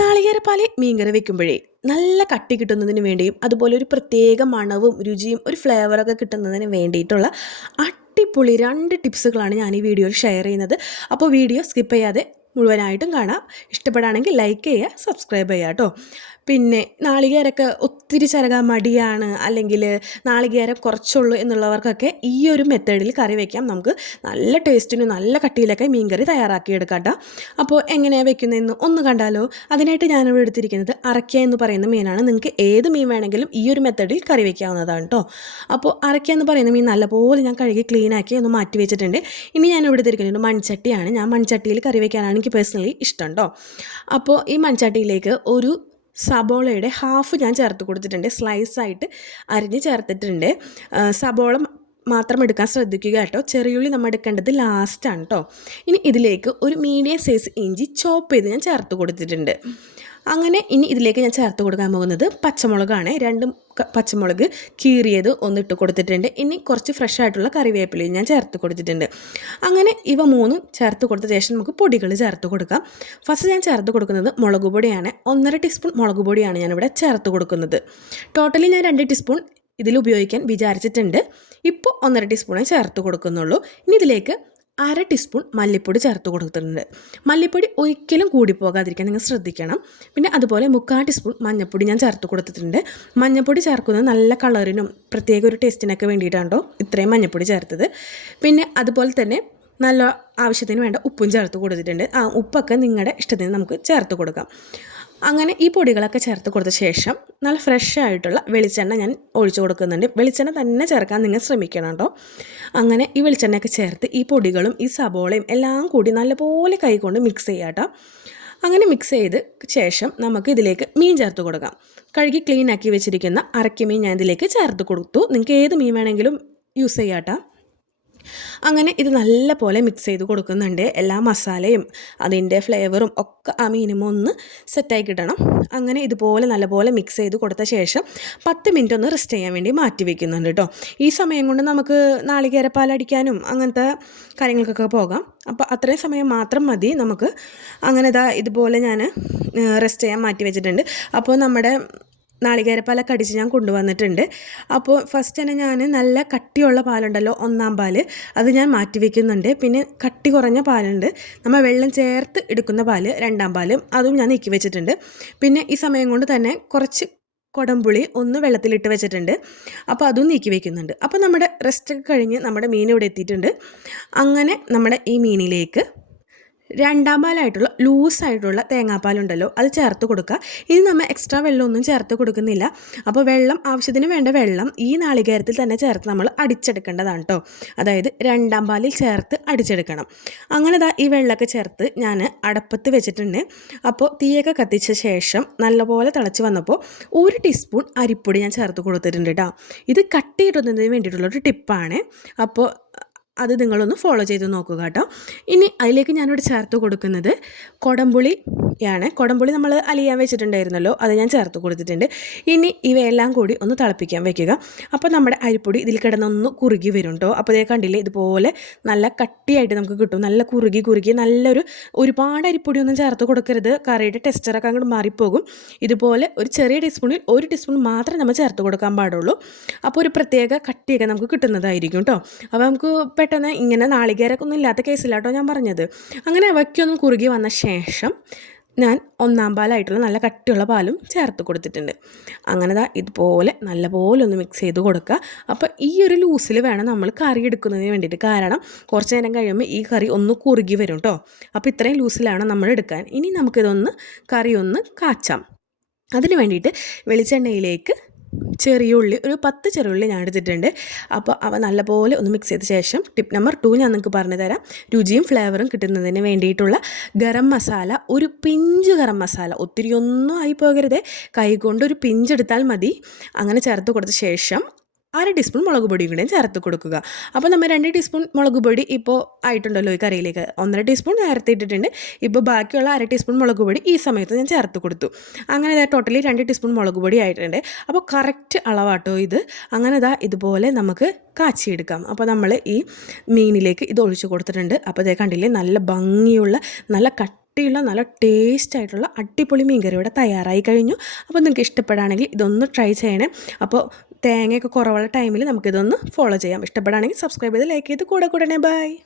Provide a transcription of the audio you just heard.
നാളികേരപ്പാൽ മീൻകറി വെക്കുമ്പോഴേ നല്ല കട്ടി കിട്ടുന്നതിന് വേണ്ടിയും അതുപോലെ ഒരു പ്രത്യേക മണവും രുചിയും ഒരു ഫ്ലേവറൊക്കെ കിട്ടുന്നതിന് വേണ്ടിയിട്ടുള്ള അടിപൊളി 2 ടിപ്സുകളാണ് ഞാൻ ഈ വീഡിയോയിൽ ഷെയർ ചെയ്യുന്നത്. അപ്പോൾ വീഡിയോ സ്കിപ്പ് ചെയ്യാതെ മുഴുവനായിട്ടും കാണാം. ഇഷ്ടപ്പെടുകയാണെങ്കിൽ ലൈക്ക് ചെയ്യുക, സബ്സ്ക്രൈബ് ചെയ്യുക കേട്ടോ. പിന്നെ നാളികേരമൊക്കെ ഒത്തിരി ചിരകാൻ മടിയാണ്, അല്ലെങ്കിൽ നാളികേരം കുറച്ചുള്ളൂ എന്നുള്ളവർക്കൊക്കെ ഈ ഒരു മെത്തേഡിൽ കറി വയ്ക്കാം. നമുക്ക് നല്ല ടേസ്റ്റിനും നല്ല കട്ടിയിലൊക്കെ മീൻ കറി തയ്യാറാക്കിയെടുക്കാം കേട്ടോ. അപ്പോൾ എങ്ങനെയാണ് വെക്കുന്നതെന്ന് ഒന്ന് കണ്ടാലോ. അതിനായിട്ട് ഞാനിവിടെ എടുത്തിരിക്കുന്നത് അറയ്ക്ക എന്ന് പറയുന്ന മീനാണ്. നിങ്ങൾക്ക് ഏത് മീൻ വേണമെങ്കിലും ഈ ഒരു മെത്തേഡിൽ കറി വയ്ക്കാവുന്നതാണ് കേട്ടോ. അപ്പോൾ അറയ്ക്ക എന്ന് പറയുന്ന മീൻ നല്ലപോലെ ഞാൻ കഴുകി ക്ലീനാക്കി ഒന്ന് മാറ്റി വെച്ചിട്ടുണ്ട്. ഇനി ഞാനിവിടെ എടുത്തിരിക്കുന്നത് മൺചട്ടിയാണ്. ഞാൻ മൺചട്ടിയിൽ കറി വയ്ക്കാനാണ് എനിക്ക് പേഴ്സണലി ഇഷ്ടം കേട്ടോ. അപ്പോൾ ഈ മൺചട്ടിയിലേക്ക് ഒരു സബോളയുടെ ഹാഫ് ഞാൻ ചേർത്ത് കൊടുത്തിട്ടുണ്ട്. സ്ലൈസായിട്ട് അരിഞ്ഞ് ചേർത്തിട്ടുണ്ട്. സബോള മാത്രം എടുക്കാൻ ശ്രദ്ധിക്കുക കേട്ടോ. ചെറിയുള്ളി നമ്മൾ എടുക്കേണ്ടത് ലാസ്റ്റാണ് കേട്ടോ. ഇനി ഇതിലേക്ക് ഒരു മീഡിയം സൈസ് ഇഞ്ചി ചോപ്പ് ചെയ്ത് ഞാൻ ചേർത്ത് കൊടുത്തിട്ടുണ്ട്. അങ്ങനെ ഇനി ഇതിലേക്ക് ഞാൻ ചേർത്ത് കൊടുക്കാൻ പോകുന്നത് പച്ചമുളകാണ്. 2 പച്ചമുളക് കീറിയത് ഒന്നിട്ട് കൊടുത്തിട്ടുണ്ട്. ഇനി കുറച്ച് ഫ്രഷ് ആയിട്ടുള്ള കറിവേപ്പിലയും ഞാൻ ചേർത്ത് കൊടുത്തിട്ടുണ്ട്. അങ്ങനെ ഇവ 3 ചേർത്ത് കൊടുത്ത ശേഷം നമുക്ക് പൊടികൾ ചേർത്ത് കൊടുക്കാം. ഫസ്റ്റ് ഞാൻ ചേർത്ത് കൊടുക്കുന്നത് മുളക് പൊടിയാണ്. 1.5 ടീസ്പൂൺ മുളക് പൊടിയാണ് ഞാനിവിടെ ചേർത്ത് കൊടുക്കുന്നത്. ടോട്ടലി ഞാൻ 2 ടീസ്പൂൺ ഇതിൽ ഉപയോഗിക്കാൻ വിചാരിച്ചിട്ടുണ്ട്. ഇപ്പോൾ 1.5 ടീസ്പൂണേ ചേർത്ത് കൊടുക്കുന്നുള്ളൂ. ഇനി ഇതിലേക്ക് 1/2 ടീസ്പൂൺ മല്ലിപ്പൊടി ചേർത്ത് കൊടുത്തിട്ടുണ്ട്. മല്ലിപ്പൊടി ഒരിക്കലും കൂടിപ്പോകാതിരിക്കാൻ നിങ്ങൾ ശ്രദ്ധിക്കണം. പിന്നെ അതുപോലെ 3/4 ടീസ്പൂൺ മഞ്ഞൾപ്പൊടി ഞാൻ ചേർത്ത് കൊടുത്തിട്ടുണ്ട്. മഞ്ഞൾപ്പൊടി ചേർക്കുന്നത് നല്ല കളറിനും പ്രത്യേക ഒരു ടേസ്റ്റിനൊക്കെ വേണ്ടിയിട്ടാണോ ഇത്രയും മഞ്ഞൾപ്പൊടി ചേർത്തത്. പിന്നെ അതുപോലെ തന്നെ നല്ല ആവശ്യത്തിന് വേണ്ട ഉപ്പും ചേർത്ത് കൊടുത്തിട്ടുണ്ട്. ഉപ്പൊക്കെ നിങ്ങളുടെ ഇഷ്ടത്തിന് നമുക്ക് ചേർത്ത് കൊടുക്കാം. അങ്ങനെ ഈ പൊടികളൊക്കെ ചേർത്ത് കൊടുത്ത ശേഷം നല്ല ഫ്രഷ് ആയിട്ടുള്ള വെളിച്ചെണ്ണ ഞാൻ ഒഴിച്ചു കൊടുക്കുന്നുണ്ട്. വെളിച്ചെണ്ണ തന്നെ ചേർക്കാൻ നിങ്ങൾ ശ്രമിക്കണം കേട്ടോ. അങ്ങനെ ഈ വെളിച്ചെണ്ണയൊക്കെ ചേർത്ത് ഈ പൊടികളും ഈ സബോളയും എല്ലാം കൂടി നല്ലപോലെ കൈകൊണ്ട് മിക്സ് ചെയ്യാം കേട്ടോ. അങ്ങനെ മിക്സ് ചെയ്ത് ശേഷം നമുക്ക് ഇതിലേക്ക് മീൻ ചേർത്ത് കൊടുക്കാം. കഴുകി ക്ലീൻ ആക്കി വെച്ചിരിക്കുന്ന അരക്കി മീൻ ഞാൻ ഇതിലേക്ക് ചേർത്ത് കൊടുത്തു. നിങ്ങൾക്ക് ഏത് മീൻ വേണമെങ്കിലും യൂസ് ചെയ്യാം കേട്ടോ. അങ്ങനെ ഇത് നല്ല പോലെ മിക്സ് ചെയ്ത് കൊടുക്കുന്നുണ്ട്. എല്ലാ മസാലയും അതിൻ്റെ ഫ്ലേവറും ഒക്കെ ആ മീനും ഒന്ന് സെറ്റായി കിട്ടണം. അങ്ങനെ ഇതുപോലെ നല്ലപോലെ മിക്സ് ചെയ്ത് കൊടുത്ത ശേഷം 10 മിനിറ്റ് ഒന്ന് റെസ്റ്റ് ചെയ്യാൻ വേണ്ടി മാറ്റി വയ്ക്കുന്നുണ്ട് കേട്ടോ. ഈ സമയം കൊണ്ട് നമുക്ക് നാളികേരപ്പാലടിക്കാനും അങ്ങനത്തെ കാര്യങ്ങൾക്കൊക്കെ പോകാം. അപ്പോൾ അത്രയും സമയം മാത്രം മതി നമുക്ക്. അങ്ങനെ ഇതുപോലെ ഞാൻ റെസ്റ്റ് ചെയ്യാൻ മാറ്റി വെച്ചിട്ടുണ്ട്. അപ്പോൾ നമ്മുടെ നാളികേരപ്പാലൊക്കെ അടിച്ച് ഞാൻ കൊണ്ടുവന്നിട്ടുണ്ട്. അപ്പോൾ ഫസ്റ്റ് തന്നെ ഞാൻ നല്ല കട്ടിയുള്ള പാലുണ്ടല്ലോ, 1-ാം പാൽ, അത് ഞാൻ മാറ്റി വയ്ക്കുന്നുണ്ട്. പിന്നെ കട്ടി കുറഞ്ഞ പാലുണ്ട്, നമ്മൾ വെള്ളം ചേർത്ത് എടുക്കുന്ന പാൽ 2-ാം പാലും, അതും ഞാൻ നീക്കി വെച്ചിട്ടുണ്ട്. പിന്നെ ഈ സമയം കൊണ്ട് തന്നെ കുറച്ച് കൊടംപുളി ഒന്ന് വെള്ളത്തിലിട്ട് വെച്ചിട്ടുണ്ട്. അപ്പോൾ അതും നീക്കി വയ്ക്കുന്നുണ്ട്. അപ്പോൾ നമ്മുടെ റെസ്റ്റൊക്കെ കഴിഞ്ഞ് നമ്മുടെ മീൻ ഇവിടെ എത്തിയിട്ടുണ്ട്. അങ്ങനെ നമ്മുടെ ഈ മീനിലേക്ക് 2-ാം പാലായിട്ടുള്ള ലൂസായിട്ടുള്ള തേങ്ങാപ്പാലുണ്ടല്ലോ അത് ചേർത്ത് കൊടുക്കുക. ഇനി നമ്മൾ എക്സ്ട്രാ വെള്ളമൊന്നും ചേർത്ത് കൊടുക്കുന്നില്ല. അപ്പോൾ വെള്ളം ആവശ്യത്തിന് വേണ്ട വെള്ളം ഈ നാളികേരത്തിൽ തന്നെ ചേർത്ത് നമ്മൾ അടിച്ചെടുക്കേണ്ടതാണ് കേട്ടോ. അതായത് 2-ാം പാലിൽ ചേർത്ത് അടിച്ചെടുക്കണം. അങ്ങനെ ഈ വെള്ളമൊക്കെ ചേർത്ത് ഞാൻ അടപ്പത്ത് വെച്ചിട്ടുണ്ട്. അപ്പോൾ തീയൊക്കെ കത്തിച്ച ശേഷം നല്ലപോലെ തിളച്ച് വന്നപ്പോൾ 1 ടീസ്പൂൺ അരിപ്പൊടി ഞാൻ ചേർത്ത് കൊടുത്തിട്ടുണ്ട് കേട്ടോ. ഇത് കട്ടി കിട്ടുന്നതിന് വേണ്ടിയിട്ടുള്ളൊരു ടിപ്പാണ്. അപ്പോൾ അത് നിങ്ങളൊന്ന് ഫോളോ ചെയ്ത് നോക്കുക കേട്ടോ. ഇനി അതിലേക്ക് ഞാനിവിടെ ചേർത്ത് കൊടുക്കുന്നത് കൊടംപുളിയാണ്. കൊടംപുളി നമ്മൾ അലിയാൻ വെച്ചിട്ടുണ്ടായിരുന്നല്ലോ, അത് ഞാൻ ചേർത്ത് കൊടുത്തിട്ടുണ്ട്. ഇനി ഇവയെല്ലാം കൂടി ഒന്ന് തിളപ്പിക്കാൻ വെക്കുക. അപ്പോൾ നമ്മുടെ അരിപ്പൊടി ഇതിൽ കിടന്നൊന്ന് കുറുകി വരും കേട്ടോ. അപ്പോൾ ഇതേ കണ്ടില്ലേ, ഇതുപോലെ നല്ല കട്ടിയായിട്ട് നമുക്ക് കിട്ടും. നല്ല കുറുകി നല്ലൊരു ഒരുപാട് അരിപ്പൊടിയൊന്നും ചേർത്ത് കൊടുക്കരുത്. കറിയുടെ ടെക്സ്ചറൊക്കെ അങ്ങോട്ട് മാറിപ്പോകും. ഇതുപോലെ ഒരു ചെറിയ ടീസ്പൂണിൽ 1 ടീസ്പൂൺ മാത്രമേ നമ്മൾ ചേർത്ത് കൊടുക്കാൻ പാടുള്ളൂ. അപ്പോൾ ഒരു പ്രത്യേക കട്ടിയൊക്കെ നമുക്ക് കിട്ടുന്നതായിരിക്കും കേട്ടോ. അപ്പോൾ നമുക്ക് പെട്ടെന്ന് ഇങ്ങനെ നാളികേരമൊക്കെ ഒന്നും ഇല്ലാത്ത കേസിലാട്ടോ ഞാൻ പറഞ്ഞത്. അങ്ങനെ അവയ്ക്കൊന്നും കുറുകി വന്ന ശേഷം ഞാൻ 1-ാം പാലായിട്ടുള്ള നല്ല കട്ടിയുള്ള പാലും ചേർത്ത് കൊടുത്തിട്ടുണ്ട്. അങ്ങനെ ഇതുപോലെ നല്ലപോലെ ഒന്ന് മിക്സ് ചെയ്ത് കൊടുക്കുക. അപ്പോൾ ഈ ഒരു ലൂസിൽ വേണം നമ്മൾ കറി എടുക്കുന്നതിന് വേണ്ടിയിട്ട്. കാരണം കുറച്ച് നേരം കഴിയുമ്പോൾ ഈ കറി ഒന്ന് കുറുകി വരും കേട്ടോ. അപ്പോൾ ഇത്രയും ലൂസിലാണ് നമ്മൾ എടുക്കാൻ. ഇനി നമുക്കിതൊന്ന് കറി ഒന്ന് കാച്ചാം. അതിന് വേണ്ടിയിട്ട് വെളിച്ചെണ്ണയിലേക്ക് ചെറിയുള്ളി ഒരു 10 ചെറിയുള്ളി ഞാൻ എടുത്തിട്ടുണ്ട്. അപ്പോൾ അവ നല്ലപോലെ ഒന്ന് മിക്സ് ചെയ്ത ശേഷം ടിപ്പ് നമ്പർ 2 ഞാൻ നിങ്ങൾക്ക് പറഞ്ഞു തരാം. രുചിയും ഫ്ലേവറും കിട്ടുന്നതിന് വേണ്ടിയിട്ടുള്ള ഗരം മസാല, ഒരു പിഞ്ച് ഗരം മസാല, ഒത്തിരി ഒന്നും ആയി പോകരുത്, കൈകൊണ്ട് ഒരു പിഞ്ചെടുത്താൽ മതി. അങ്ങനെ ചേർത്ത് കൊടുത്ത ശേഷം 1/2 ടീസ്പൂൺ മുളക് പൊടിയും കൂടെയും ചേർത്ത് കൊടുക്കുക. അപ്പോൾ നമ്മൾ 2 ടീസ്പൂൺ മുളക് പൊടി ഇപ്പോൾ ആയിട്ടുണ്ടല്ലോ ഈ കറിയിലേക്ക്. 1.5 ടീസ്പൂൺ നേരത്തെ ഇട്ടിട്ടുണ്ട്. ഇപ്പോൾ ബാക്കിയുള്ള 1/2 ടീസ്പൂൺ മുളക് പൊടി ഈ സമയത്ത് ഞാൻ ചേർത്ത് കൊടുത്തു. അങ്ങനെ ടോട്ടലി 2 ടീസ്പൂൺ മുളക് പൊടി ആയിട്ടുണ്ട്. അപ്പോൾ കറക്റ്റ് അളവാട്ടോ ഇത്. അങ്ങനെ ഇതുപോലെ നമുക്ക് കാച്ചിയെടുക്കാം. അപ്പോൾ നമ്മൾ ഈ മീനിലേക്ക് ഇത് ഒഴിച്ച് കൊടുത്തിട്ടുണ്ട്. അപ്പോൾ ഇതേ കണ്ടില്ലേ, നല്ല ഭംഗിയുള്ള നല്ല കട്ടിയുള്ള നല്ല ടേസ്റ്റ് ആയിട്ടുള്ള അടിപൊളി മീൻകറി ഇവിടെ തയ്യാറായി കഴിഞ്ഞു. അപ്പോൾ നിങ്ങൾക്ക് ഇഷ്ടപ്പെടുകയാണെങ്കിൽ ഇതൊന്ന് ട്രൈ ചെയ്യണേ. അപ്പോൾ തേങ്ങയൊക്കെ കുറവുള്ള ടൈമിൽ നമുക്കിതൊന്ന് ഫോളോ ചെയ്യാം. ഇഷ്ടപ്പെടുകയാണെങ്കിൽ സബ്സ്ക്രൈബ് ചെയ്ത് ലൈക്ക് ചെയ്ത് കൂടെ കൂടണേ. ബൈ.